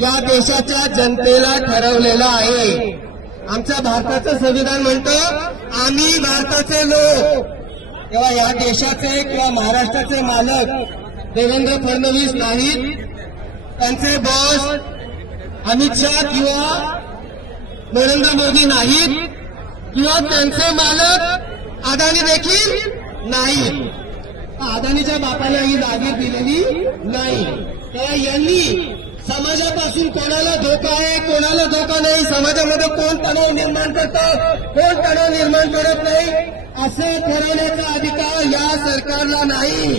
या देशाच्या जनतेला ठरवलेलं आहे. आमच्या भारताचं संविधान म्हणतं आम्ही भारताचे लोक. तेव्हा या देशाचे किंवा महाराष्ट्राचे मालक देवेंद्र फडणवीस नाहीत. त्यांचे बॉस अमित शहा किंवा नरेंद्र मोदी नाहीत. किंवा त्यांचे मालक अदानी देखील नाहीत. अदानीच्या बापाला ही जागी दिलेली नाही. तर यांनी समाजापासून कोणाला धोका आहे कोणाला धोका नाही समाजामध्ये कोण तणाव निर्माण करतं कोण तणाव निर्माण करत नाही असं ठरवण्याचा अधिकार या सरकारला नाही.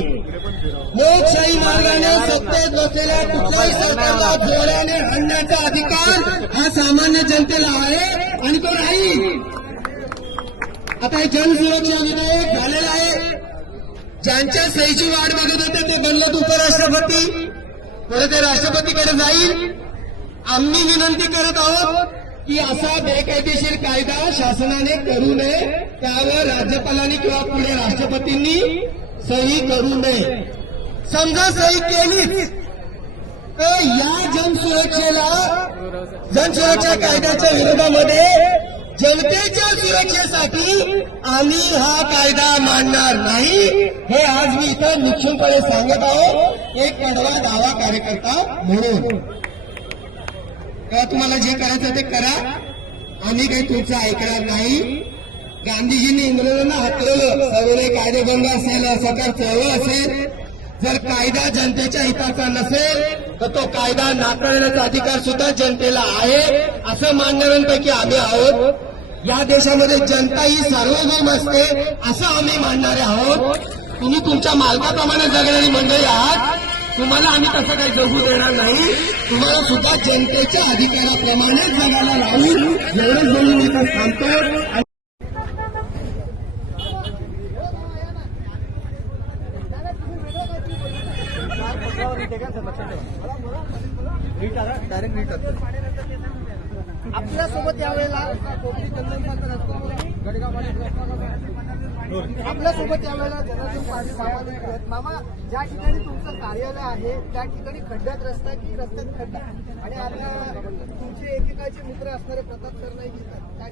लोकशाही मार्गाने सत्तेत बसलेल्या कुठल्याही सरकारला जोराने आणण्याचा अधिकार हा सामान्य जनतेला आहे आणि तो राहील. आता हे जनसुरक्षा विधेयक झालेलं आहे. ज्यांच्या सहीची वाट बघत होते ते बनलेत उपराष्ट्रपती. परत ते राष्ट्रपतीकडे जाईल. आम्ही विनंती करत आहोत की असा बेकायदेशीर कायदा शासनाने करू नये. त्यावर राज्यपालांनी किंवा पुढे राष्ट्रपतींनी सही करू नये. समजा सही केलीच तर या जनसुरक्षेला जनसुरक्षा कायद्याच्या विरोधामध्ये जनतेच्या सुरक्षेसाठी आम्ही हा कायदा मांडणार नाही. हे आज मी इथं निश्चितपणे सांगत आहोत. एक कडवा दावा कार्यकर्ता म्हणून. तेव्हा तुम्हाला जे करायचं ते करा. आम्ही काही तुमचं ऐकणार नाही. गांधीजींनी इंग्रजांना हटवलं सर्व कायदेभंग असेल सरकार चळवळ असेल. जर कायदा जनतेच्या हिताचा नसेल तर तो कायदा नाकारण्याचा अधिकार सुद्धा जनतेला आहे. असं मानणाऱ्यांपैकी आम्ही आहोत. या देशामध्ये जनता ही सार्वभौम असते असं आम्ही मानणारे आहोत. तुम्ही तुमच्या मालकाप्रमाणे जगणारी मंडळी आहात. तुम्हाला आम्ही तसं काही जगू देणार नाही. तुम्हाला सुद्धा जनतेच्या अधिकाराप्रमाणे जगायला लावून एवढंच बोलून इथं थांबतो. आपल्या आपल्यासोबत यावेळेला आपल्यासोबत यावेळेला जनार्दन पाटील सामाजिक मामा ज्या ठिकाणी तुमचं कार्यालय आहे त्या ठिकाणी खड्ड्यात रस्ता की रस्त्यात खड्डा आणि आता तुमचे एकेकाचे मित्र असणारे प्रताप सर नाही घेतात काय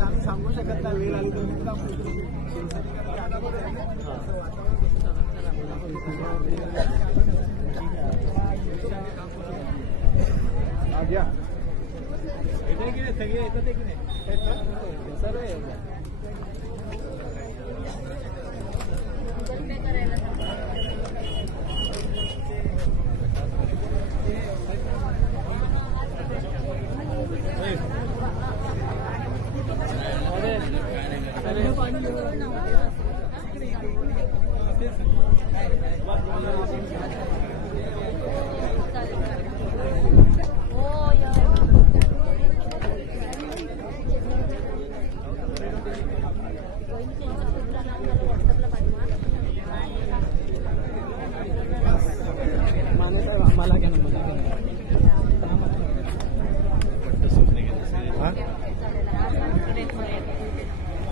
आम्ही सांगू शकत नाही वेळ आली सगळे नाही Gracias.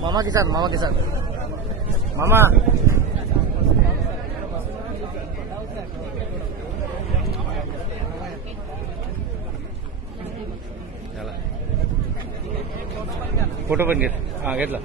मामा किसान मामा किसान मामा फोटो पण घेत हा घेतला.